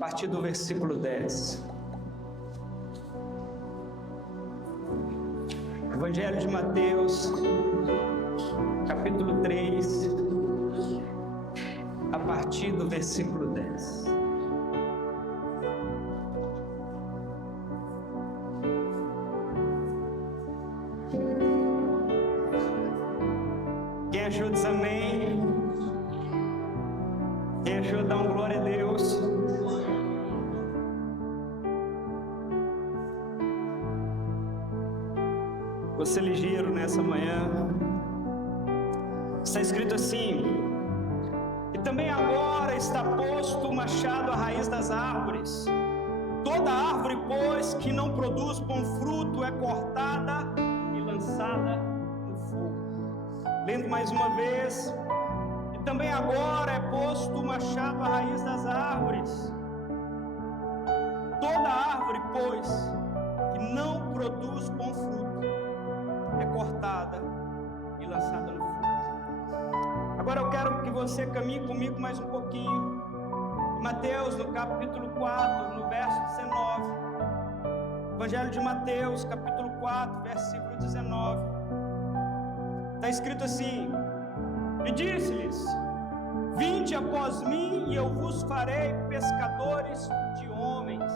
partir do versículo 10. Evangelho de Mateus, capítulo 3, a partir do versículo 10. Quem achou diz amém? Quem achou dá um glória a Deus? Vou ser ligeiro nessa manhã. Está escrito assim: e também agora está posto o machado à raiz das árvores. Toda árvore, pois, que não produz bom fruto é cortada e lançada no fogo. Lendo mais uma vez: e também agora é posto o machado à raiz das árvores. Toda árvore, pois, que não produz bom fruto é cortada e lançada no fogo. Agora eu quero que você caminhe comigo mais um pouquinho. Mateus, no capítulo 4, no verso 19. Evangelho de Mateus, capítulo 4, versículo 19. Está escrito assim: e disse-lhes: vinde após mim e eu vos farei pescadores de homens.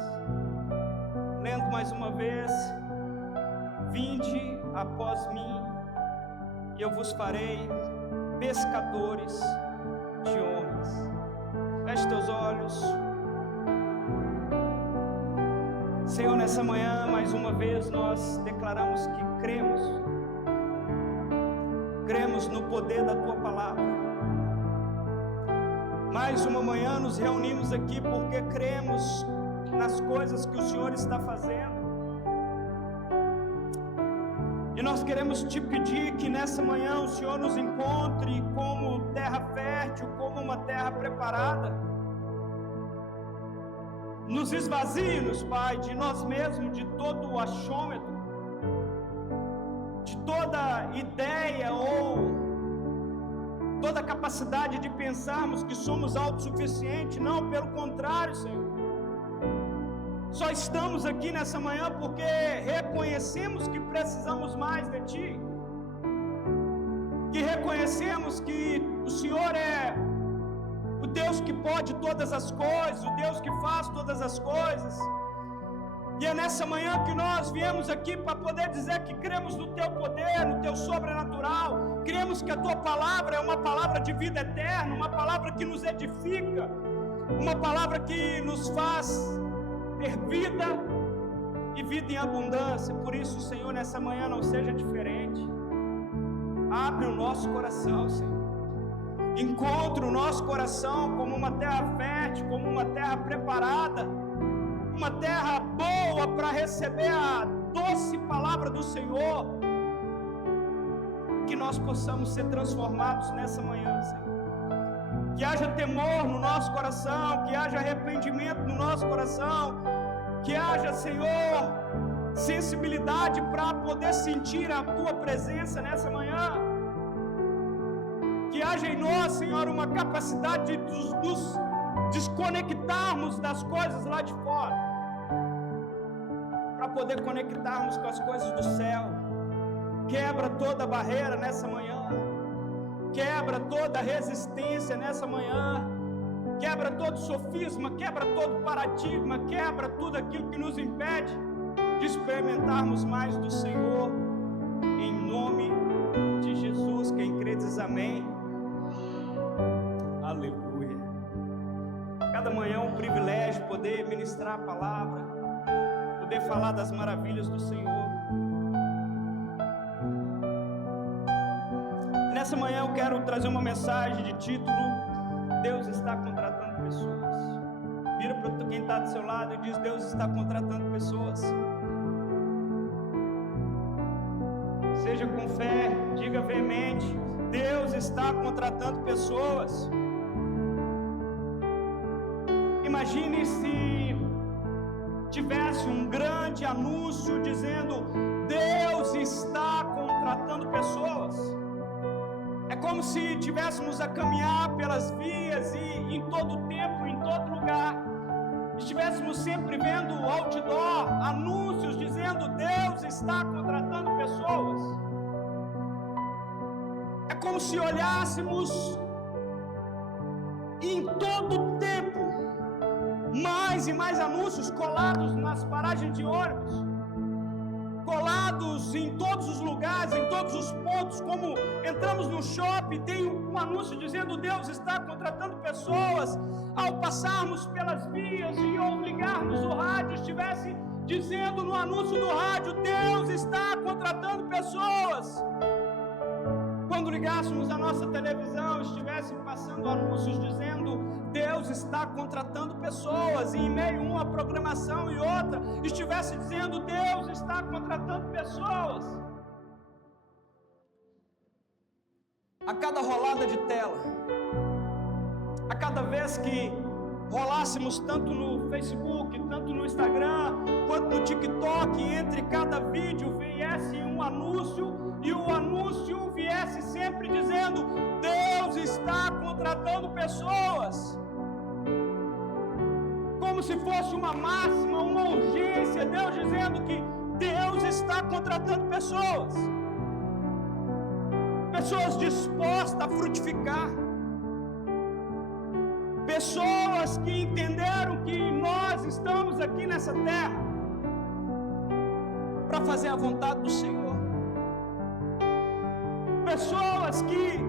Lendo mais uma vez: vinde após mim e eu vos farei pescadores de homens. Feche teus olhos. Senhor, nessa manhã, mais uma vez, nós declaramos que cremos no poder da Tua palavra. Mais uma manhã nos reunimos aqui porque cremos nas coisas que o Senhor está fazendo. E nós queremos te pedir que nessa manhã o Senhor nos encontre como terra fértil, como uma terra preparada. Nos esvazie-nos, Pai, de nós mesmos, de todo o achômetro, de toda ideia ou toda capacidade de pensarmos que somos autossuficientes. Não, pelo contrário, Senhor. Só estamos aqui nessa manhã porque reconhecemos que precisamos mais de Ti, que reconhecemos que o Senhor é o Deus que pode todas as coisas, o Deus que faz todas as coisas. E é nessa manhã que nós viemos aqui para poder dizer que cremos no Teu poder, no Teu sobrenatural, cremos que a Tua palavra é uma palavra de vida eterna, uma palavra que nos edifica, uma palavra que nos faz ter vida e vida em abundância. Por isso, Senhor, nessa manhã não seja diferente. Abre o nosso coração, Senhor. Encontre o nosso coração como uma terra fértil, como uma terra preparada, uma terra boa para receber a doce palavra do Senhor. Que nós possamos ser transformados nessa manhã, Senhor. Que haja temor no nosso coração, que haja arrependimento no nosso coração, que haja, Senhor, sensibilidade para poder sentir a Tua presença nessa manhã. Que haja em nós, Senhor, uma capacidade de nos desconectarmos das coisas lá de fora, para poder conectarmos com as coisas do céu. Quebra toda barreira nessa manhã. Quebra toda resistência nessa manhã. Quebra todo sofisma, quebra todo paradigma, quebra tudo aquilo que nos impede de experimentarmos mais do Senhor. Em nome de Jesus, quem crê diz amém. Aleluia. Cada manhã é um privilégio poder ministrar a palavra, poder falar das maravilhas do Senhor. Nessa manhã eu quero trazer uma mensagem de título: Deus está contratando pessoas. Vira para quem está do seu lado e diz: Deus está contratando pessoas. Seja com fé, diga veemente: Deus está contratando pessoas. Imagine se tivesse um grande anúncio dizendo: Deus está contratando pessoas. É como se tivéssemos a caminhar pelas vias e em todo tempo, em todo lugar, estamos sempre vendo outdoor, anúncios dizendo Deus está contratando pessoas. É como se olhássemos em todo o tempo mais e mais anúncios colados nas paragens de ônibus, colados em todos os lugares, em todos os pontos. Como entramos no shopping, tem um anúncio dizendo Deus está contratando pessoas. Ao passarmos pelas vias e ao ligarmos o rádio, estivesse dizendo no anúncio do rádio, Deus está contratando pessoas. Quando ligássemos a nossa televisão, estivesse passando anúncios dizendo Deus está contratando pessoas, e em meio a uma programação e outra, estivesse dizendo Deus está contratando pessoas. A cada rolada de tela, a cada vez que rolássemos tanto no Facebook, tanto no Instagram, quanto no TikTok, entre cada vídeo viesse um anúncio, e o anúncio viesse sempre dizendo Deus está contratando pessoas, como se fosse uma máxima, uma urgência, Deus dizendo que Deus está contratando pessoas dispostas a frutificar, pessoas que entenderam que nós estamos aqui nessa terra para fazer a vontade do Senhor, pessoas que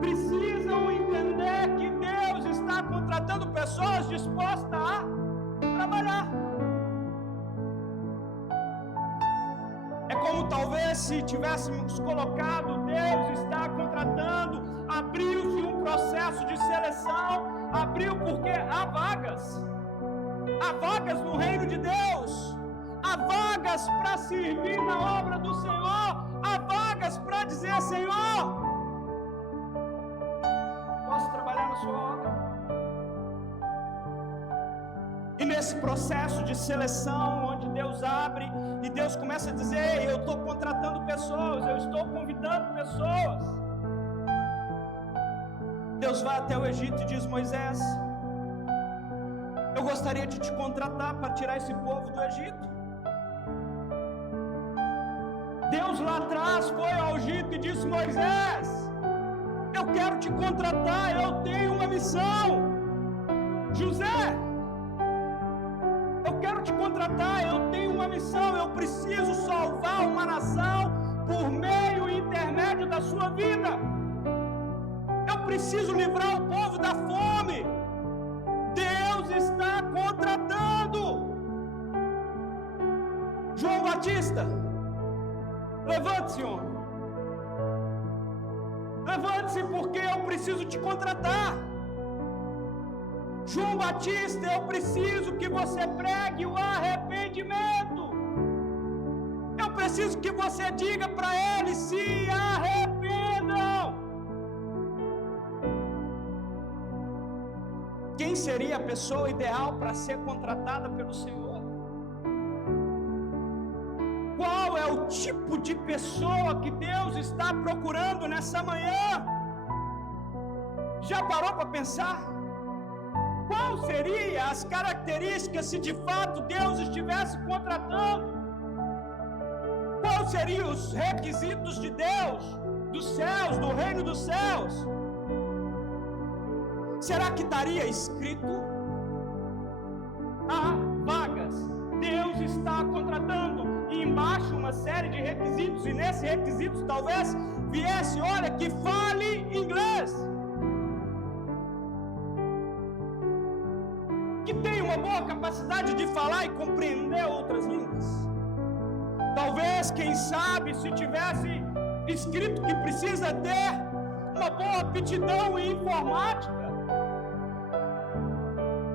precisam entender que Deus está contratando pessoas dispostas a trabalhar. É como talvez se tivéssemos colocado Deus está contratando, abriu-se um processo de seleção, abriu porque há vagas no reino de Deus, há vagas para servir na obra do Senhor, há vagas para dizer Senhor, posso trabalhar na sua obra? E nesse processo de seleção, onde Deus abre e Deus começa a dizer, eu estou contratando pessoas, eu estou convidando pessoas. Deus vai até o Egito e diz, Moisés, eu gostaria de te contratar para tirar esse povo do Egito. Deus lá atrás foi ao Egito e disse, Moisés, eu quero te contratar, eu tenho uma missão. José, eu quero te contratar, eu tenho uma missão, eu preciso salvar uma nação por meio e intermédio da sua vida. Eu preciso livrar o povo da fome. Deus está contratando. João Batista, levante-se, homem. Levante-se porque eu preciso te contratar. João Batista, eu preciso que você pregue o arrependimento. Eu preciso que você diga para eles, se arrependam. Quem seria a pessoa ideal para ser contratada pelo Senhor? Qual é o tipo de pessoa que Deus está procurando nessa manhã? Já parou para pensar? Qual seriam as características se de fato Deus estivesse contratando? Quais seriam os requisitos de Deus, dos céus, do reino dos céus? Será que estaria escrito? Há vagas, Deus está contratando, e embaixo uma série de requisitos, e nesses requisitos talvez viesse, olha, que fale inglês, que tenha uma boa capacidade de falar e compreender outras línguas. Talvez, quem sabe, se tivesse escrito que precisa ter uma boa aptidão em informática,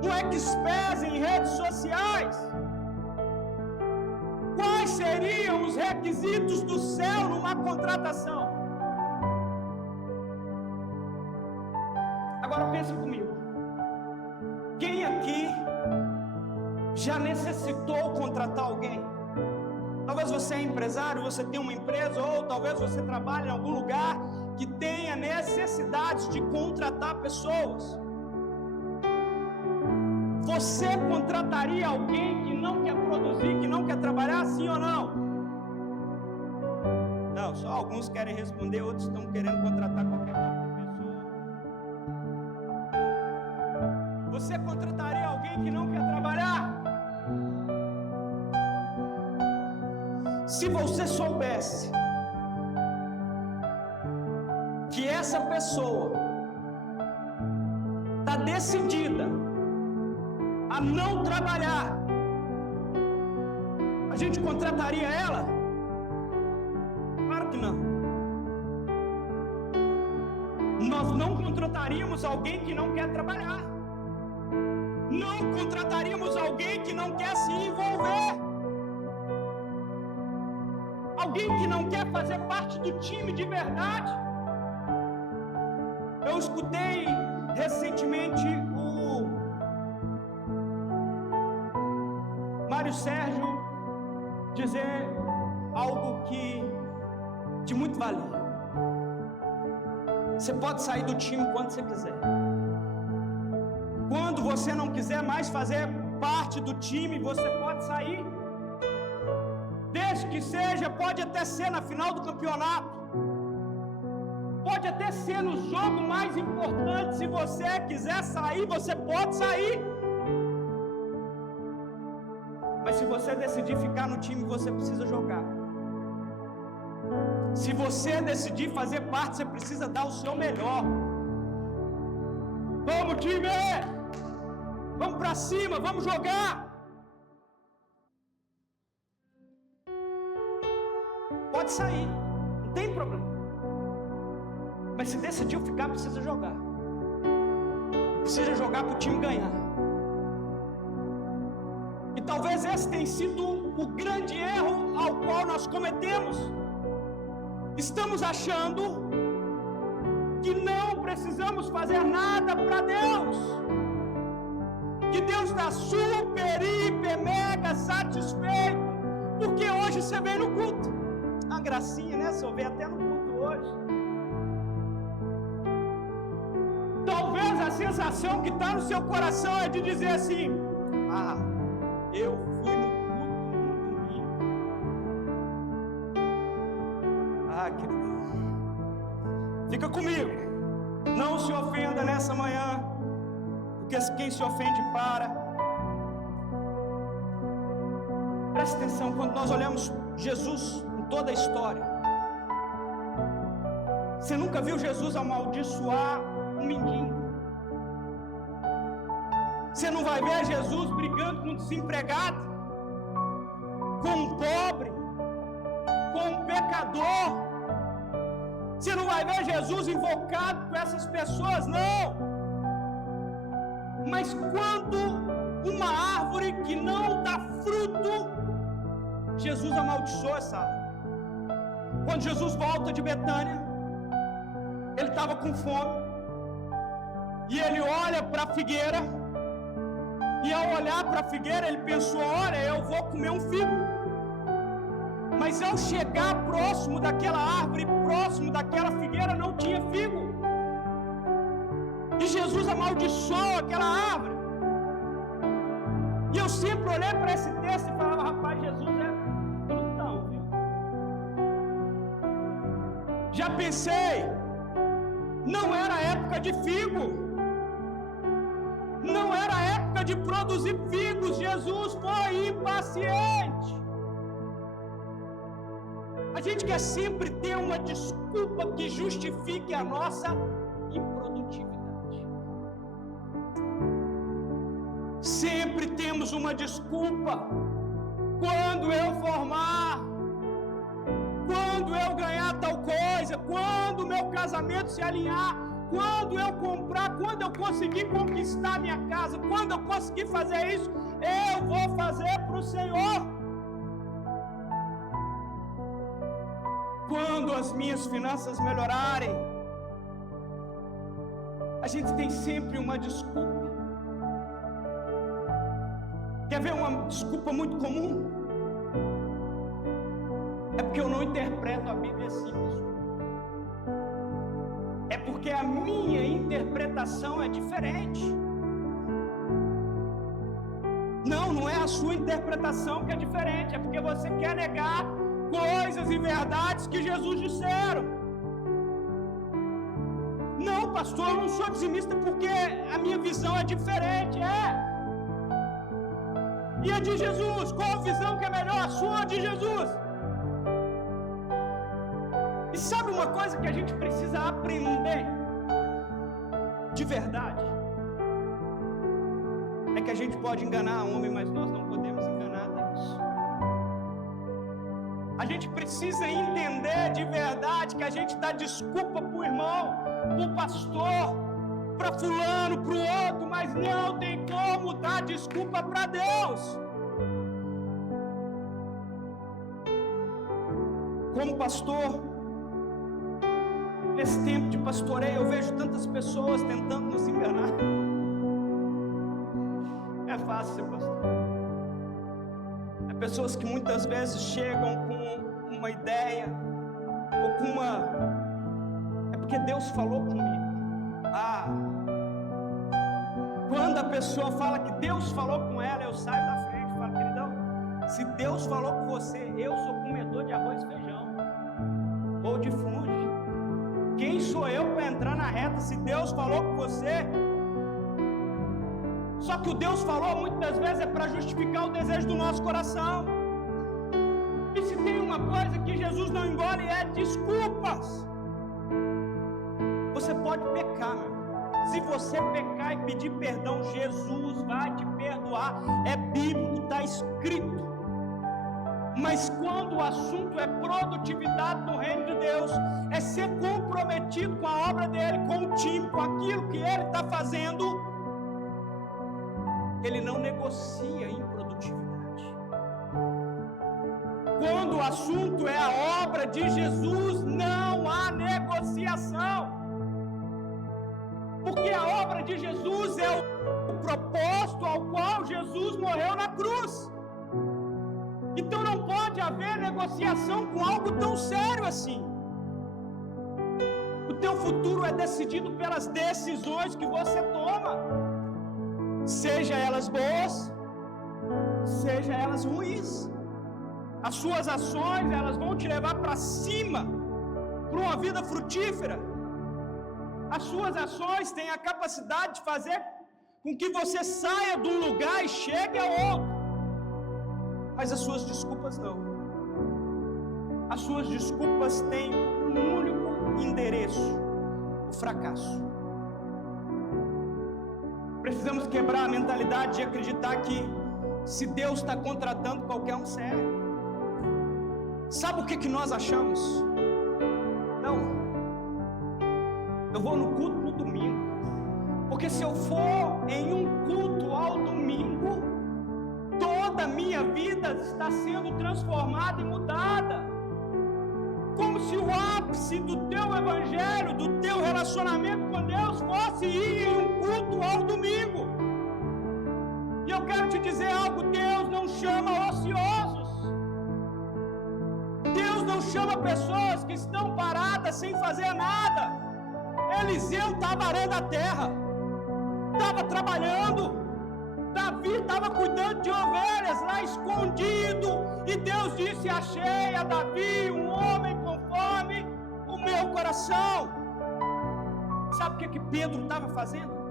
um expert em redes sociais. Quais seriam os requisitos do céu numa contratação? Agora pensa comigo. Quem aqui já necessitou contratar alguém? Talvez você é empresário, você tem uma empresa, ou talvez você trabalhe em algum lugar que tenha necessidades de contratar pessoas. Você contrataria alguém que não quer produzir, que não quer trabalhar, sim ou não? Não, só alguns querem responder, outros estão querendo contratar qualquer tipo de pessoa. Você contrataria alguém que não quer trabalhar? Se você soubesse que essa pessoa está decidida a não trabalhar, a gente contrataria ela? Claro que não. Nós não contrataríamos alguém que não quer trabalhar. Não contrataríamos alguém que não quer se envolver. Alguém que não quer fazer parte do time de verdade. Eu escutei recentemente o Mário Sérgio dizer algo de muito valia. Você pode sair do time quando você quiser. Quando você não quiser mais fazer parte do time, você pode sair. Desde que seja, pode até ser na final do campeonato. Pode até ser no jogo mais importante. Se você quiser sair, você pode sair. Mas se você decidir ficar no time, você precisa jogar. Se você decidir fazer parte, você precisa dar o seu melhor. Vamos, time! Vamos pra cima, vamos jogar! Pode sair, não tem problema. Mas se decidiu ficar, precisa jogar. Precisa jogar para o time ganhar. E talvez esse tenha sido o grande erro ao qual nós cometemos. Estamos achando que não precisamos fazer nada para Deus. Que Deus está super, hiper, mega satisfeito. Porque hoje você vem no culto. Uma gracinha, né? Você vê até no culto hoje. Talvez a sensação que está no seu coração é de dizer assim: ah, eu fui no culto no domingo. Ah, querido, fica comigo. Não se ofenda nessa manhã, porque quem se ofende para. Presta atenção, quando nós olhamos Jesus em toda a história, você nunca viu Jesus amaldiçoar um mendigo. Você não vai ver Jesus brigando com um desempregado, com um pobre, com um pecador. Você não vai ver Jesus invocado com essas pessoas, não. Mas quando uma árvore que não dá fruto, Jesus amaldiçoa essa árvore. Quando Jesus volta de Betânia, ele estava com fome, e ele olha para a figueira, e ao olhar para a figueira ele pensou: olha, eu vou comer um figo. Mas ao chegar próximo daquela árvore, próximo daquela figueira, não tinha figo. E Jesus amaldiçoou aquela árvore. E eu sempre olhei para esse texto e falava: rapaz, Jesus é glutão, viu? Já pensei, não era época de figo, não era época de produzir figos. Jesus foi impaciente. A gente quer sempre ter uma desculpa que justifique a nossa improdutividade. Sempre temos uma desculpa. Quando eu formar, quando eu ganhar tal coisa, quando o meu casamento se alinhar, quando eu comprar, quando eu conseguir conquistar minha casa, quando eu conseguir fazer isso, eu vou fazer para o Senhor. Quando as minhas finanças melhorarem, a gente tem sempre uma desculpa. Quer ver uma desculpa muito comum? É porque eu não interpreto a Bíblia assim, pessoal. É porque a minha interpretação é diferente. Não é a sua interpretação que é diferente, é porque você quer negar coisas e verdades que Jesus disseram. Não, pastor, eu não sou dizimista porque a minha visão é diferente, E a de Jesus? Qual a visão que é melhor, a sua ou a de Jesus? E sabe uma coisa que a gente precisa aprender de verdade? É que a gente pode enganar homem, mas nós não podemos enganar Deus. A gente precisa entender de verdade que a gente dá desculpa para o irmão, para o pastor, para fulano, para o outro, mas não tem como dar desculpa para Deus. Como pastor, nesse tempo de pastoreio, eu vejo tantas pessoas tentando nos enganar. É fácil ser pastor. É pessoas que muitas vezes chegam com uma ideia, ou com uma... É porque Deus falou comigo. Quando a pessoa fala que Deus falou com ela, eu saio da frente e falo, queridão, se Deus falou com você, eu sou comedor de arroz e feijão, ou de funde. Quem sou eu para entrar na reta se Deus falou com você? Só que o Deus falou muitas vezes é para justificar o desejo do nosso coração. E se tem uma coisa que Jesus não engole é desculpas. Você pode pecar, meu irmão. Se você pecar e pedir perdão, Jesus vai te perdoar. É bíblico, está escrito. Mas quando o assunto é produtividade no reino de Deus, é ser comprometido com a obra dele, com o time, com aquilo que ele está fazendo, ele não negocia improdutividade. Quando o assunto é a obra de Jesus, não há negociação. Porque a obra de Jesus é o propósito ao qual Jesus morreu na cruz. Então não pode haver negociação com algo tão sério assim. O teu futuro é decidido pelas decisões que você toma. Seja elas boas, seja elas ruins. As suas ações, elas vão te levar para cima, para uma vida frutífera. As suas ações têm a capacidade de fazer com que você saia de um lugar e chegue a outro. Mas as suas desculpas não. As suas desculpas têm um único endereço: o fracasso. Precisamos quebrar a mentalidade de acreditar que se Deus está contratando, qualquer um serve. Sabe o que nós achamos? Não, eu vou no culto no domingo, porque se eu for em um culto ao domingo, toda a minha vida está sendo transformada e mudada. Como se o ápice do teu evangelho, do teu relacionamento com Deus fosse ir em um culto ao domingo. E eu quero te dizer algo: Deus não chama ociosos. Deus não chama pessoas que estão paradas sem fazer nada. Eliseu estava arando a terra, estava trabalhando. Davi estava cuidando de ovelhas lá escondido, e Deus disse: achei a Davi um homem conforme o meu coração. Sabe o que Pedro estava fazendo?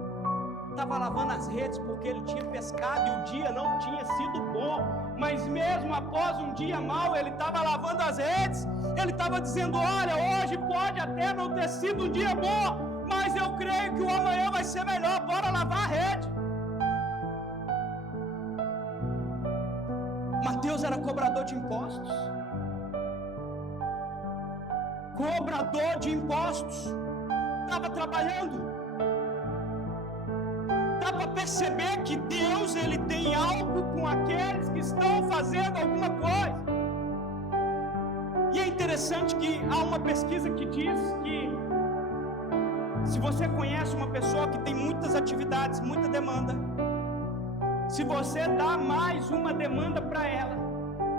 Estava lavando as redes, porque ele tinha pescado e o dia não tinha sido bom. Mas mesmo após um dia mau, ele estava lavando as redes. Ele estava dizendo: olha, hoje pode até não ter sido um dia bom, mas eu creio que o amanhã vai ser melhor, bora lavar a rede. Mateus era cobrador de impostos. Cobrador de impostos. Estava trabalhando. Dá para perceber que Deus, ele tem algo com aqueles que estão fazendo alguma coisa. E é interessante que há uma pesquisa que diz que se você conhece uma pessoa que tem muitas atividades, muita demanda, se você dá mais uma demanda para ela,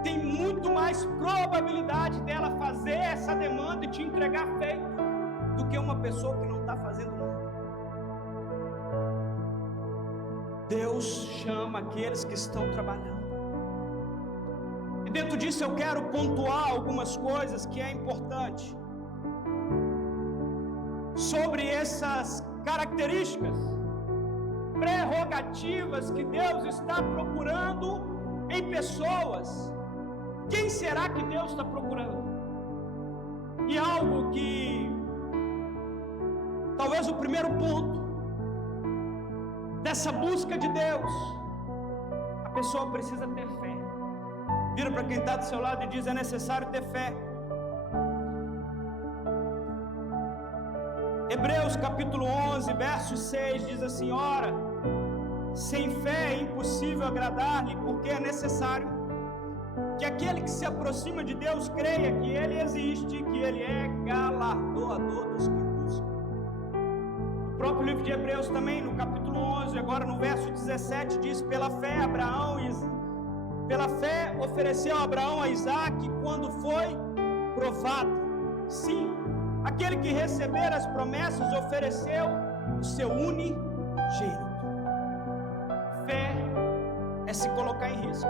tem muito mais probabilidade dela fazer essa demanda e te entregar feito do que uma pessoa que não está fazendo nada. Deus chama aqueles que estão trabalhando. E dentro disso eu quero pontuar algumas coisas que é importante sobre essas características, prerrogativas que Deus está procurando em pessoas. Quem será que Deus está procurando? E algo que, talvez o primeiro ponto dessa busca de Deus, a pessoa precisa ter fé. Vira para quem está do seu lado e diz: é necessário ter fé. Hebreus capítulo 11, verso 6 diz assim: ora, sem fé é impossível agradar-lhe, porque é necessário que aquele que se aproxima de Deus creia que Ele existe, que Ele é galardoador dos que buscam. O próprio livro de Hebreus também, no capítulo 11, agora no verso 17, diz: pela fé ofereceu Abraão a Isaque quando foi provado. Sim, aquele que receber as promessas ofereceu o seu unigênito. Fé é se colocar em risco.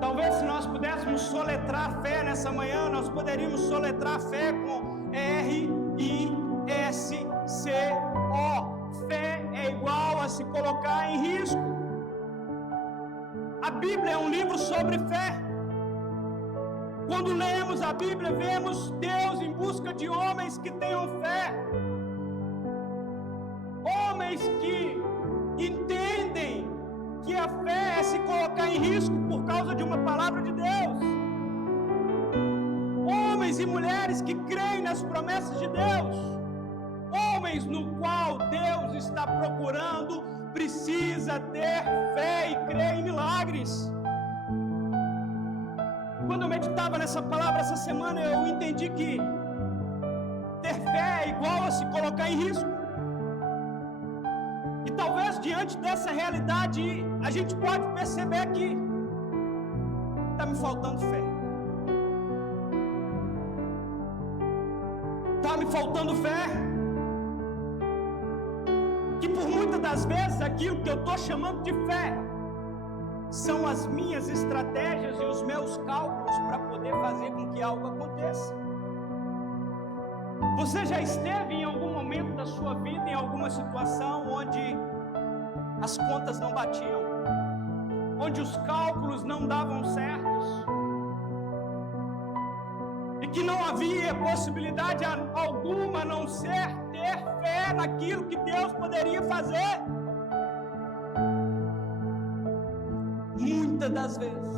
Talvez se nós pudéssemos soletrar fé nessa manhã, nós poderíamos soletrar fé com R-I-S-C-O. Fé é igual a se colocar em risco. A Bíblia é um livro sobre fé. Quando lemos a Bíblia, vemos Deus em busca de homens que tenham fé. Homens que entendem que a fé é se colocar em risco por causa de uma palavra de Deus. Homens e mulheres que creem nas promessas de Deus. Homens no qual Deus está procurando, precisa ter fé e crer em milagres. Quando eu meditava nessa palavra essa semana, eu entendi que ter fé é igual a se colocar em risco. E talvez diante dessa realidade a gente pode perceber que está me faltando fé. Está me faltando fé. Que por muitas das vezes aquilo que eu estou chamando de fé são as minhas estratégias e os meus cálculos para poder fazer com que algo aconteça. Você já esteve em algum momento da sua vida, em alguma situação onde as contas não batiam, onde os cálculos não davam certos, e que não havia possibilidade alguma a não ser ter fé naquilo que Deus poderia fazer? Muitas das vezes,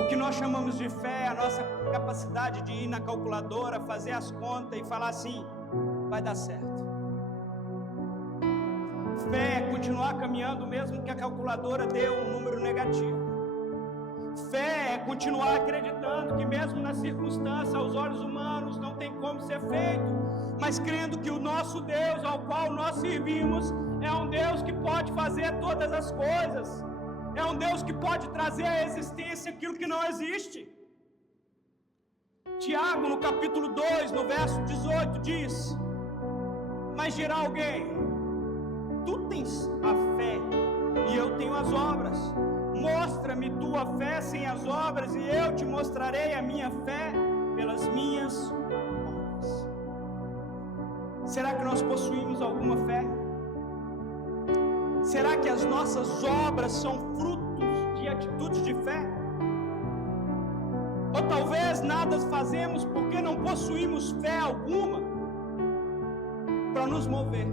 o que nós chamamos de fé é a nossa capacidade de ir na calculadora, fazer as contas e falar assim: vai dar certo. Fé é continuar caminhando mesmo que a calculadora dê um número negativo. Fé é continuar acreditando que mesmo na circunstância, aos olhos humanos, não tem como ser feito, mas crendo que o nosso Deus, ao qual nós servimos, é um Deus que pode fazer todas as coisas. É um Deus que pode trazer à existência aquilo que não existe. Tiago, no capítulo 2, no verso 18, diz: mas dirá alguém: tu tens a fé e eu tenho as obras. Mostra-me tua fé sem as obras e eu te mostrarei a minha fé pelas minhas obras. Será que nós possuímos alguma fé? Será que as nossas obras são frutos de atitudes de fé? Ou talvez nada fazemos porque não possuímos fé alguma para nos mover?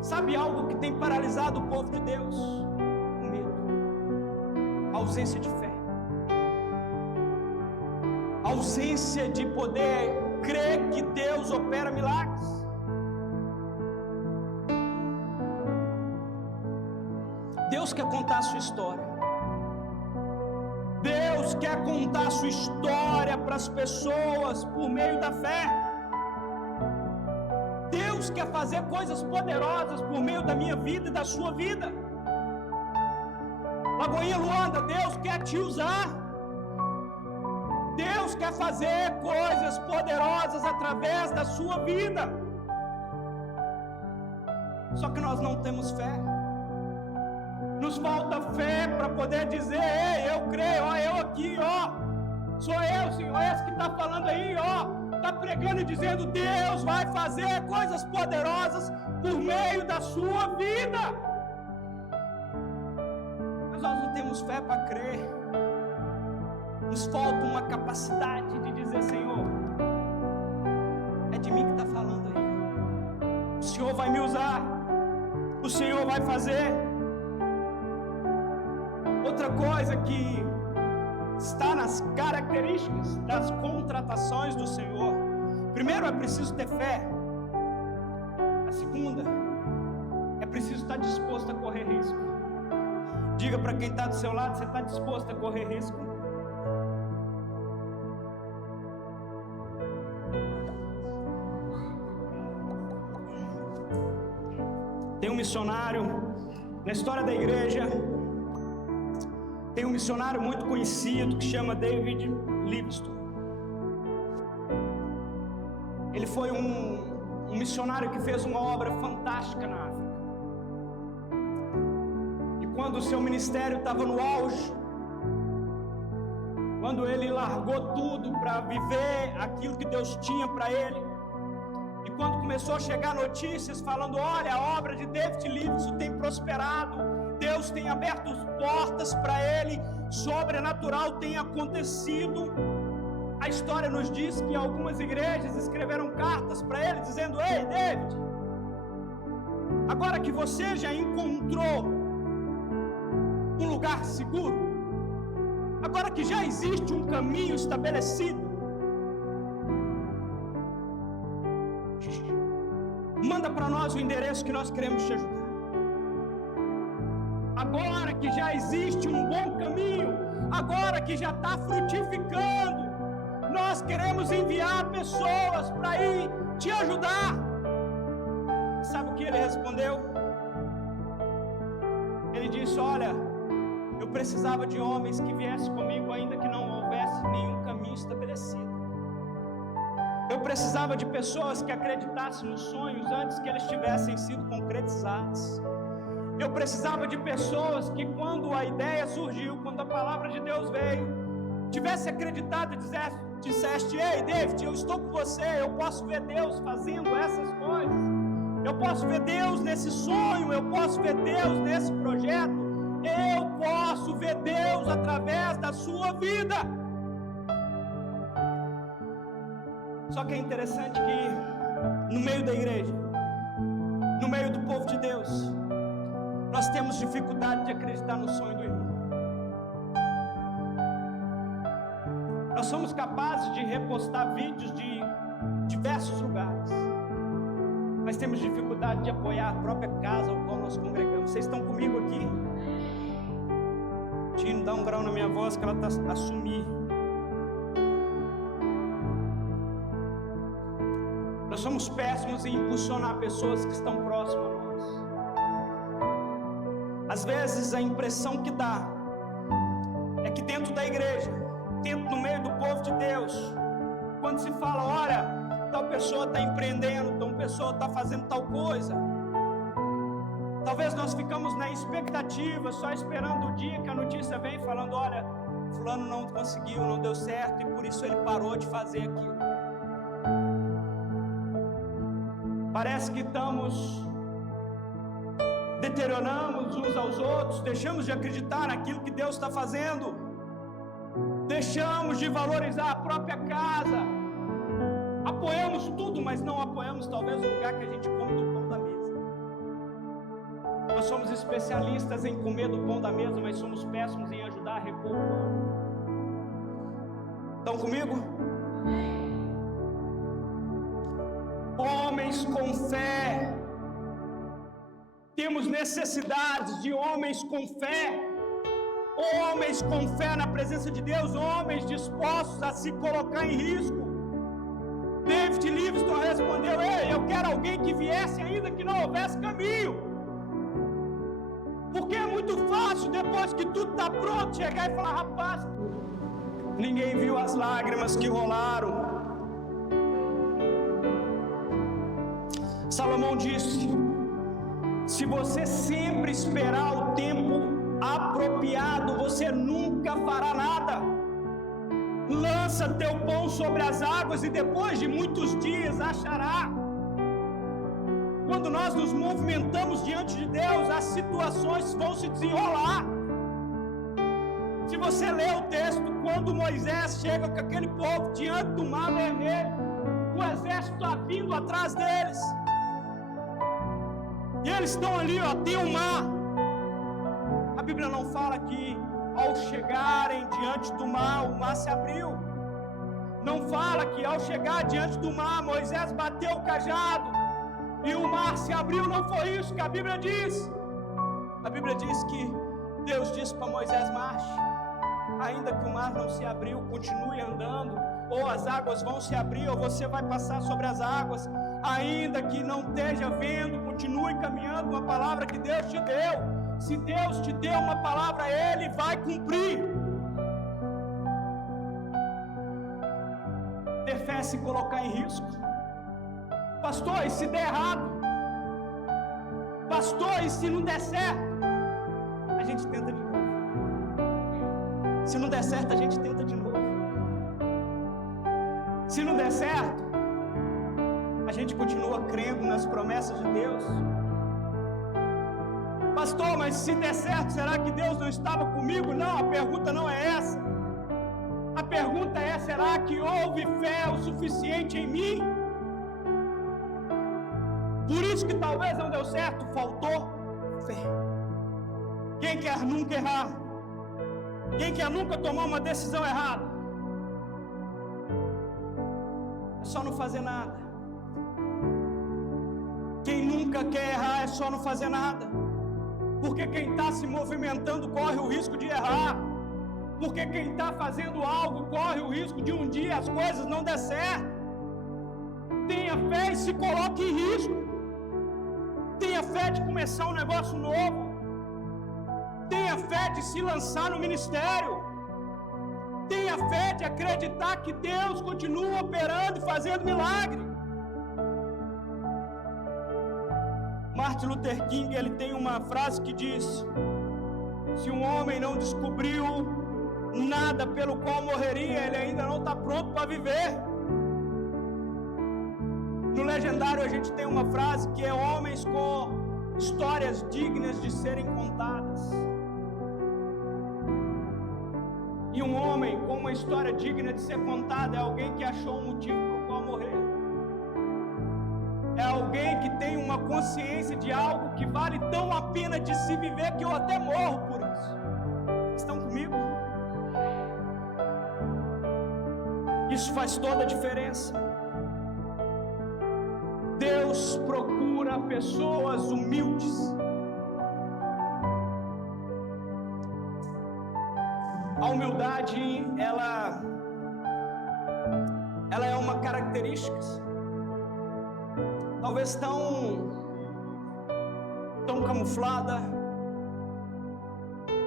Sabe algo que tem paralisado o povo de Deus? O medo, a ausência de fé, a ausência de poder crer que Deus opera milagres. Deus quer contar a sua história. Deus quer contar a sua história para as pessoas por meio da fé. Deus quer fazer coisas poderosas por meio da minha vida e da sua vida. Lagoinha Luanda, Deus quer te usar. Deus quer fazer coisas poderosas através da sua vida. Só que nós não temos fé. Nos falta fé para poder dizer: ei, eu creio, ó, eu aqui, ó, sou eu, Senhor, esse que está falando aí, ó, está pregando e dizendo: Deus vai fazer coisas poderosas por meio da sua vida. Mas nós não temos fé para crer. Nos falta uma capacidade de dizer: Senhor, é de mim que está falando aí. O Senhor vai me usar, o Senhor vai fazer. Outra coisa que está nas características das contratações do Senhor: primeiro, é preciso ter fé. A segunda, é preciso estar disposto a correr risco. Diga para quem está do seu lado: você está disposto a correr risco? Tem um missionário na história da igreja, tem um missionário muito conhecido que chama David Livingstone. Ele foi um missionário que fez uma obra fantástica na África. E quando o seu ministério estava no auge, quando ele largou tudo para viver aquilo que Deus tinha para ele, e quando começou a chegar notícias falando: olha, a obra de David Livingstone tem prosperado, Deus tem aberto portas para ele, sobrenatural tem acontecido. A história nos diz que algumas igrejas escreveram cartas para ele dizendo: ei, David, agora que você já encontrou um lugar seguro, agora que já existe um caminho estabelecido, manda para nós o endereço que nós queremos te ajudar. Agora que já existe um bom caminho, agora que já está frutificando, nós queremos enviar pessoas para ir te ajudar. Sabe o que ele respondeu? Ele disse: olha, eu precisava de homens que viessem comigo ainda que não houvesse nenhum caminho estabelecido. Eu precisava de pessoas que acreditassem nos sonhos antes que eles tivessem sido concretizados. Eu precisava de pessoas que, quando a ideia surgiu, quando a palavra de Deus veio, tivesse acreditado e disseste: ei, David, eu estou com você, eu posso ver Deus fazendo essas coisas, eu posso ver Deus nesse sonho, eu posso ver Deus nesse projeto, eu posso ver Deus através da sua vida. Só que é interessante que no meio da igreja, no meio do povo de Deus, nós temos dificuldade de acreditar no sonho do irmão. Nós somos capazes de repostar vídeos de diversos lugares, mas temos dificuldade de apoiar a própria casa ao qual nós congregamos. Vocês estão comigo aqui? Tino, dá um grau na minha voz que ela está a sumir. Nós somos péssimos em impulsionar pessoas que estão próximas a nós. Às vezes a impressão que dá é que dentro da igreja, dentro no meio do povo de Deus, quando se fala: olha, tal pessoa está empreendendo, tal pessoa está fazendo tal coisa, talvez nós ficamos na expectativa, só esperando o dia que a notícia vem falando: olha, fulano não conseguiu, não deu certo e por isso ele parou de fazer aquilo. Parece que deterioramos uns aos outros, deixamos de acreditar naquilo que Deus está fazendo, deixamos de valorizar a própria casa, apoiamos tudo, mas não apoiamos talvez o lugar que a gente come do pão da mesa. Nós somos especialistas em comer do pão da mesa, mas somos péssimos em ajudar a repor o pão. Estão comigo? Homens com fé. Temos necessidades de homens com fé. Homens com fé na presença de Deus, homens dispostos a se colocar em risco. David Livingstone respondeu: ei, eu quero alguém que viesse ainda que não houvesse caminho. Porque é muito fácil, depois que tudo está pronto, chegar e falar: rapaz, ninguém viu as lágrimas que rolaram. Salomão disse: Se você sempre esperar o tempo apropriado, você nunca fará nada. Lança teu pão sobre as águas e depois de muitos dias achará. Quando nós nos movimentamos diante de Deus, as situações vão se desenrolar. Se você ler o texto, quando Moisés chega com aquele povo diante do Mar Vermelho, o exército está vindo atrás deles. E eles estão ali, tem o mar. A Bíblia não fala que ao chegarem diante do mar, o mar se abriu. Não fala que ao chegar diante do mar, Moisés bateu o cajado e o mar se abriu. Não foi isso que a Bíblia diz. A Bíblia diz que Deus disse para Moisés: marche. Ainda que o mar não se abriu, continue andando. Ou as águas vão se abrir, ou você vai passar sobre as águas. Ainda que não esteja vendo, continue caminhando com a palavra que Deus te deu. Se Deus te deu uma palavra, Ele vai cumprir. Ter fé é se colocar em risco. Pastor, e se der errado? Pastor, e se não der certo? A gente tenta de novo. Se não der certo, a gente tenta de novo. Se não der certo, a gente continua crendo nas promessas de Deus. Pastor, mas se der certo, será que Deus não estava comigo? Não, a pergunta não é essa. A pergunta é: será que houve fé o suficiente em mim? Por isso que talvez não deu certo, faltou fé. Quem quer nunca errar? Quem quer nunca tomar uma decisão errada? É só não fazer nada. Quem nunca quer errar é só não fazer nada. Porque quem está se movimentando corre o risco de errar. Porque quem está fazendo algo corre o risco de um dia as coisas não der certo. Tenha fé e se coloque em risco. Tenha fé de começar um negócio novo. Tenha fé de se lançar no ministério. Tenha fé de acreditar que Deus continua operando e fazendo milagre. Martin Luther King, ele tem uma frase que diz: se um homem não descobriu nada pelo qual morreria, ele ainda não está pronto para viver. No Legendário a gente tem uma frase que é: homens com histórias dignas de serem contadas. E um homem com uma história digna de ser contada é alguém que achou um motivo pelo qual morrer. É alguém que tem uma consciência de algo que vale tão a pena de se viver que eu até morro por isso. Vocês estão comigo? Isso faz toda a diferença. Deus procura pessoas humildes. A humildade, ela é uma característica, talvez tão camuflada,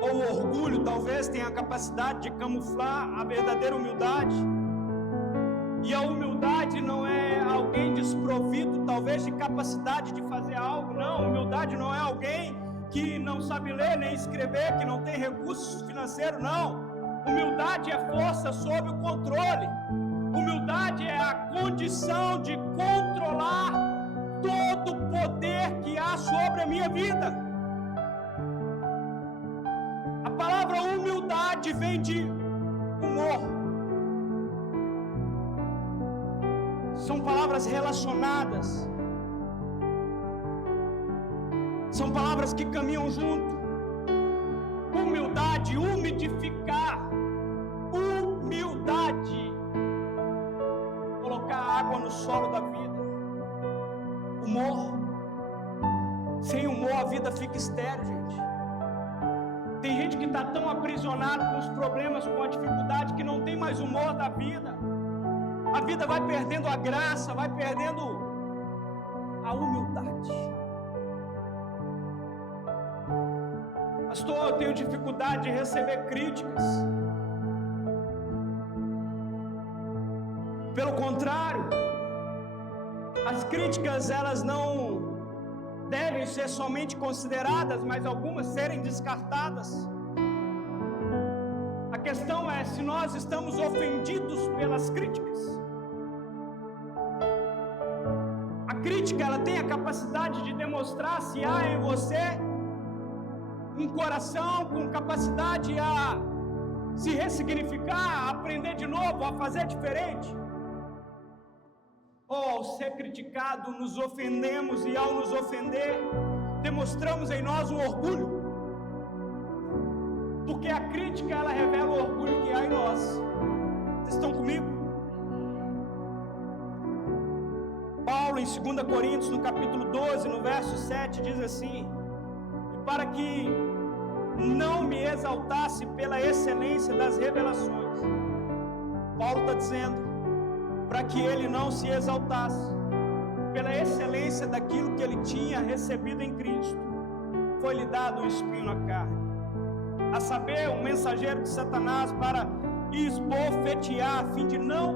ou o orgulho talvez tenha a capacidade de camuflar a verdadeira humildade. E a humildade não é alguém desprovido talvez de capacidade de fazer algo. Não, humildade não é alguém que não sabe ler nem escrever, que não tem recursos financeiros. Não, humildade é força sob o controle. Humildade é a condição de controlar todo o poder que há sobre a minha vida. A palavra humildade vem de humor. São palavras relacionadas. São palavras que caminham junto. Humildade, umidificar. Humildade. Colocar água no solo da vida. Humor. Sem humor a vida fica estéril, gente. Tem gente que está tão aprisionado com os problemas, com a dificuldade, que não tem mais humor da vida. A vida vai perdendo a graça, vai perdendo a humildade. Pastor, eu tenho dificuldade de receber críticas. Pelo contrário, as críticas elas devem ser somente consideradas, mas algumas serem descartadas. A questão é se nós estamos ofendidos pelas críticas. A crítica, ela tem a capacidade de demonstrar se há em você um coração com capacidade a se ressignificar, a aprender de novo, a fazer diferente. Ou ao ser criticado, nos ofendemos e ao nos ofender, demonstramos em nós um orgulho. Porque a crítica, ela revela o orgulho que há em nós. Vocês estão comigo? Paulo, em 2 Coríntios, no capítulo 12, no verso 7, diz assim: e para que não me exaltasse pela excelência das revelações. Paulo está dizendo, para que ele não se exaltasse pela excelência daquilo que ele tinha recebido em Cristo, foi-lhe dado um espinho na carne, a saber, um mensageiro de Satanás para esbofetear, a fim de não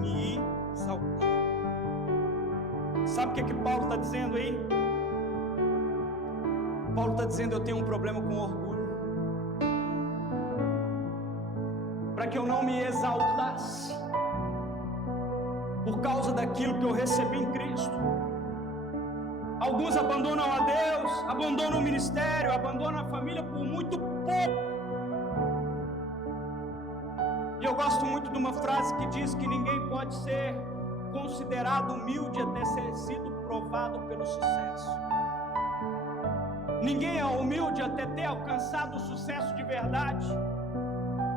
me exaltar. Sabe o que Paulo está dizendo aí? Paulo está dizendo, eu tenho um problema com orgulho, para que eu não me exaltasse por causa daquilo que eu recebi em Cristo. Alguns abandonam a Deus, abandonam o ministério, abandonam a família por muito pouco. E eu gosto muito de uma frase que diz que ninguém pode ser considerado humilde até ter sido provado pelo sucesso. Ninguém é humilde até ter alcançado o sucesso de verdade.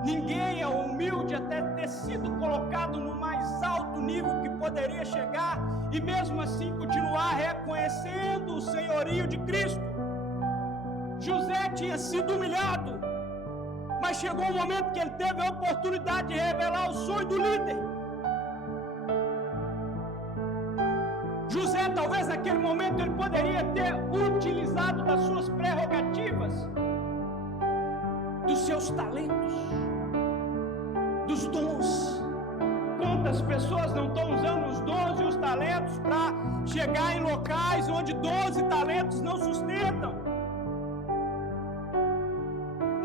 Ninguém é humilde até ter sido colocado no mais alto nível que poderia chegar e mesmo assim continuar reconhecendo o senhorio de Cristo. José tinha sido humilhado, mas chegou um momento que ele teve a oportunidade de revelar o sonho do líder. José, talvez naquele momento, ele poderia ter utilizado das suas prerrogativas, dos seus talentos, dos dons. Quantas pessoas não estão usando os dons e os talentos para chegar em locais onde 12 talentos não sustentam?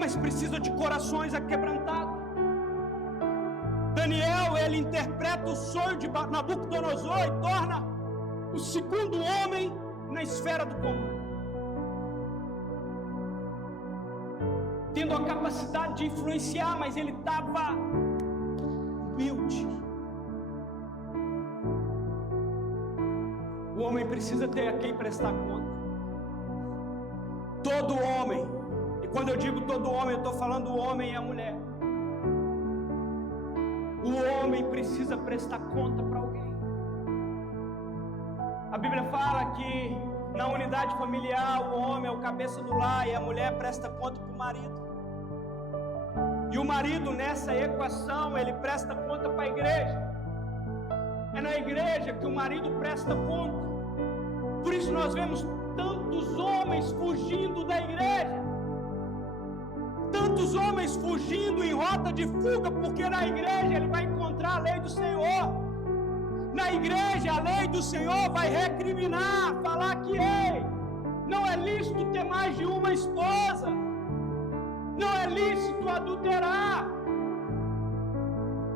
Mas precisa de corações aquebrantados. Daniel, ele interpreta o sonho de Nabucodonosor e torna o segundo homem na esfera do comum, tendo a capacidade de influenciar, mas ele estava humilde. O homem precisa ter a quem prestar conta. Todo homem, e quando eu digo todo homem, eu estou falando o homem e a mulher. O homem precisa prestar conta para alguém. A Bíblia fala que na unidade familiar o homem é o cabeça do lar e a mulher presta conta para o marido. E o marido nessa equação ele presta conta para a igreja. É na igreja que o marido presta conta. Por isso nós vemos tantos homens fugindo da igreja. Tantos homens fugindo em rota de fuga, porque na igreja ele vai encontrar a lei do Senhor. Na igreja, a lei do Senhor vai recriminar, falar que ei, não é lícito ter mais de uma esposa, não é lícito adulterar.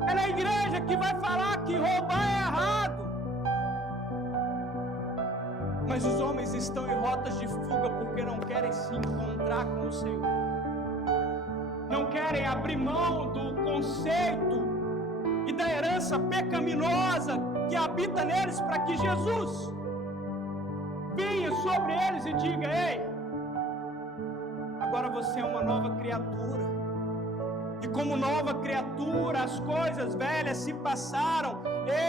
É na igreja que vai falar que roubar é errado. Mas os homens estão em rotas de fuga porque não querem se encontrar com o Senhor. Não querem abrir mão do conceito e da herança pecaminosa que habita neles, para que Jesus venha sobre eles e diga: ei, agora você é uma nova criatura, e como nova criatura as coisas velhas se passaram,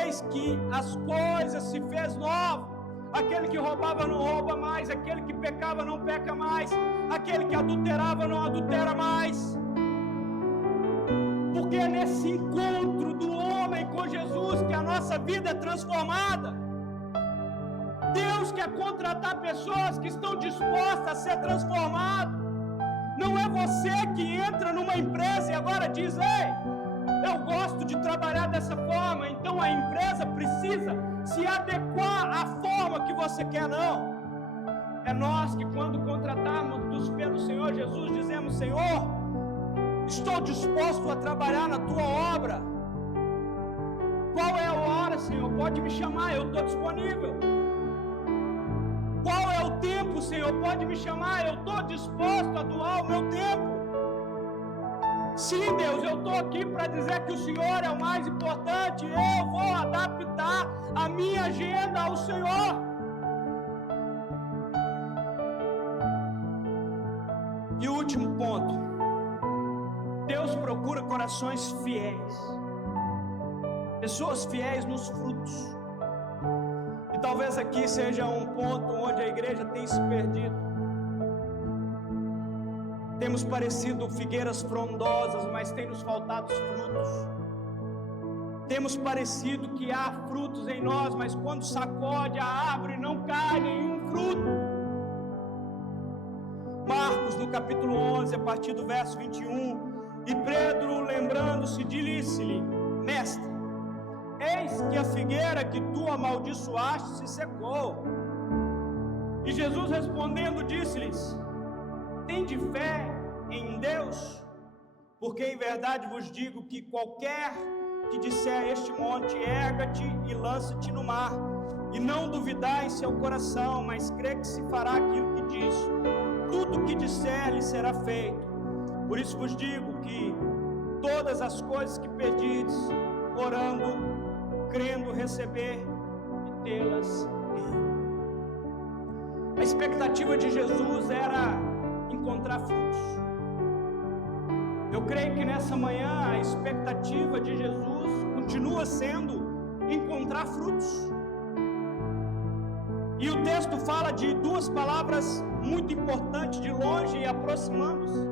eis que as coisas se fez nova. Aquele que roubava não rouba mais, aquele que pecava não peca mais, aquele que adulterava não adultera mais. Porque é nesse encontro do homem com Jesus que a nossa vida é transformada. Deus quer contratar pessoas que estão dispostas a ser transformadas. Não é você que entra numa empresa e agora diz: ei, eu gosto de trabalhar dessa forma, então a empresa precisa se adequar à forma que você quer. Não. é nós que, quando contratarmos pelo Senhor Jesus, dizemos: Senhor, estou disposto a trabalhar na tua obra. Qual é a hora, Senhor? Pode me chamar, eu estou disponível. Qual é o tempo, Senhor? Pode me chamar, eu estou disposto a doar o meu tempo. Sim, Deus, eu estou aqui para dizer que o Senhor é o mais importante. Eu vou adaptar a minha agenda ao Senhor. E o último ponto: Deus procura corações fiéis, pessoas fiéis nos frutos. E talvez aqui seja um ponto onde a igreja tem se perdido. Temos parecido figueiras frondosas, mas tem nos faltado os frutos. Temos parecido que há frutos em nós, mas quando sacode a árvore não cai nenhum fruto. Marcos, no capítulo 11, a partir do verso 21, e Pedro, lembrando-se, disse-lhe: Mestre, eis que a figueira que tu amaldiçoaste se secou. E Jesus respondendo disse-lhes: Tende fé em Deus? Porque em verdade vos digo que qualquer que disser a este monte: erga-te e lança-te no mar, e não duvidar em seu coração, mas crê que se fará aquilo que diz, tudo que disser lhe será feito. Por isso vos digo que todas as coisas que pedirdes, orando, crendo receber e tê-las em. A expectativa de Jesus era encontrar frutos. Eu creio que nessa manhã a expectativa de Jesus continua sendo encontrar frutos. E o texto fala de duas palavras muito importantes: de longe e aproximando-se.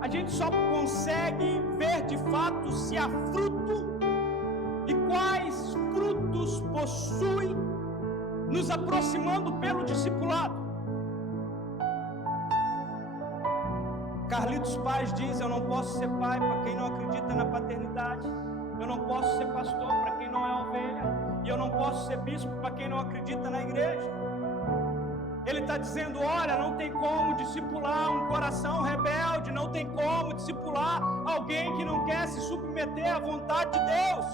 A gente só consegue ver de fato se há fruto e quais frutos possui nos aproximando pelo discipulado. Carlitos Paz diz: eu não posso ser pai para quem não acredita na paternidade, eu não posso ser pastor para quem não é ovelha, e eu não posso ser bispo para quem não acredita na igreja. Ele está dizendo: olha, não tem como discipular um coração rebelde, não tem como discipular alguém que não quer se submeter à vontade de Deus.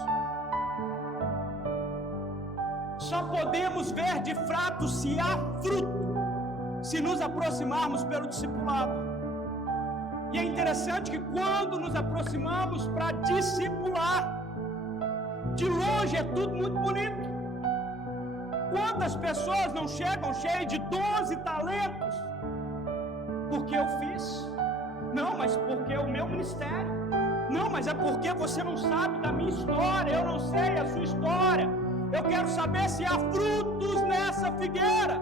Só podemos ver de fato se há fruto se nos aproximarmos pelo discipulado. E é interessante que quando nos aproximamos para discipular, de longe é tudo muito bonito. Quantas pessoas não chegam cheias de 12 talentos? Porque eu fiz? Não, mas porque é o meu ministério. Não, mas é porque você não sabe da minha história, eu não sei a sua história. Eu quero saber se há frutos nessa figueira.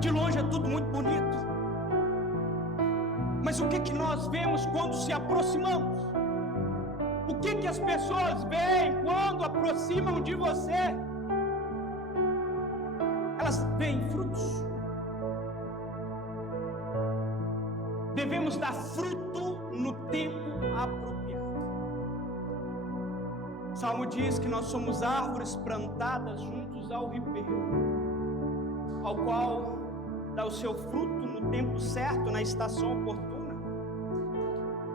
De longe é tudo muito bonito. Mas o que nós vemos quando se aproximamos? O que as pessoas veem quando aproximam de você? Elas veem frutos. Devemos dar fruto no tempo apropriado. O Salmo diz que nós somos árvores plantadas juntos ao ribeiro, ao qual dá o seu fruto no tempo certo, na estação oportuna.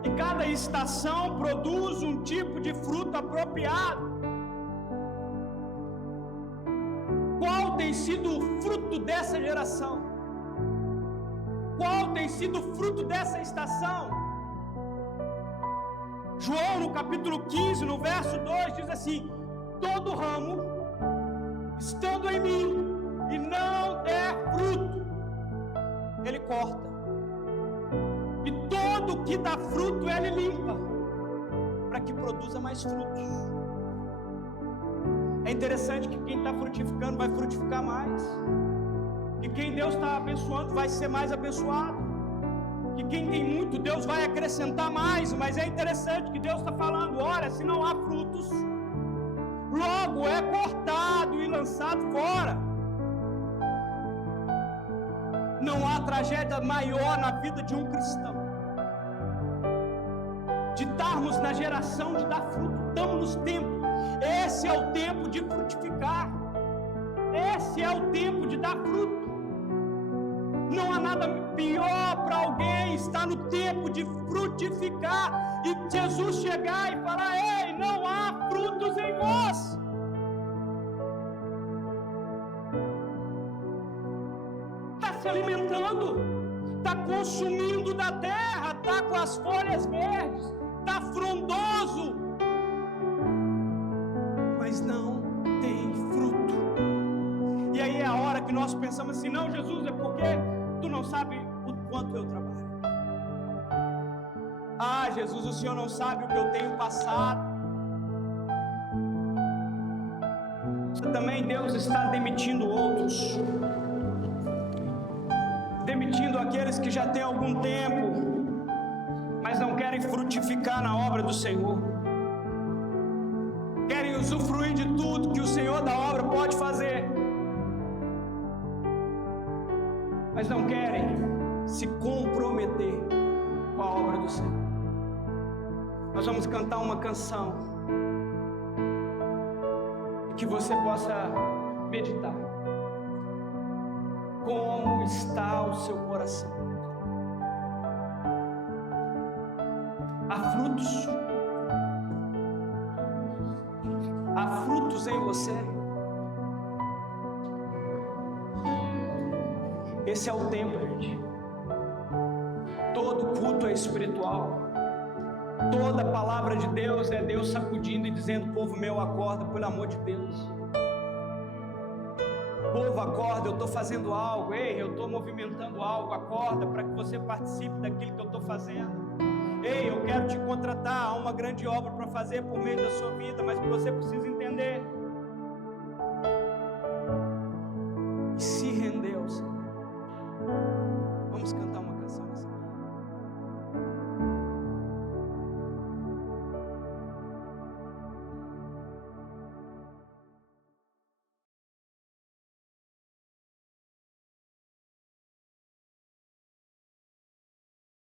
E cada estação produz um tipo de fruto apropriado. Qual tem sido o fruto dessa geração? Qual tem sido o fruto dessa estação? João, no capítulo 15, no verso 2, diz assim: todo ramo, estando em mim, e não der fruto, ele corta. E todo que dá fruto, ele limpa, para que produza mais frutos. É interessante que quem está frutificando vai frutificar mais. Que quem Deus está abençoando vai ser mais abençoado. Que quem tem muito, Deus vai acrescentar mais. Mas é interessante que Deus está falando: olha, se não há frutos, logo é cortado e lançado fora. Não há tragédia maior na vida de um cristão, de estarmos na geração de dar fruto. Estamos nos tempos Esse é o tempo de frutificar. Esse é o tempo de dar fruto. Não há nada pior para alguém estar no tempo de frutificar e Jesus chegar e falar: ei, não há frutos em vós. Está se alimentando, está consumindo da terra, está com as folhas verdes, está frondoso, mas não tem fruto. E aí é a hora que nós pensamos assim: não, Jesus, é porque tu não sabe o quanto eu trabalho. Ah, Jesus, o Senhor não sabe o que eu tenho passado. Também Deus está demitindo outros, demitindo aqueles que já têm algum tempo, mas não querem frutificar na obra do Senhor, querem usufruir de tudo que o Senhor da obra pode fazer, mas não querem se comprometer com a obra do Senhor. Nós vamos cantar uma canção que você possa meditar. Como está o seu coração? Há frutos? Há frutos em você? Esse é o tempo, gente. Todo culto é espiritual. Toda palavra de Deus é Deus sacudindo e dizendo: povo meu, acorda, pelo amor de Deus. Povo, acorda, eu estou fazendo algo. Ei, eu estou movimentando algo. Acorda para que você participe daquilo que eu estou fazendo. Ei, eu quero te contratar. Há uma grande obra para fazer por meio da sua vida, mas você precisa entender e se render ao Senhor.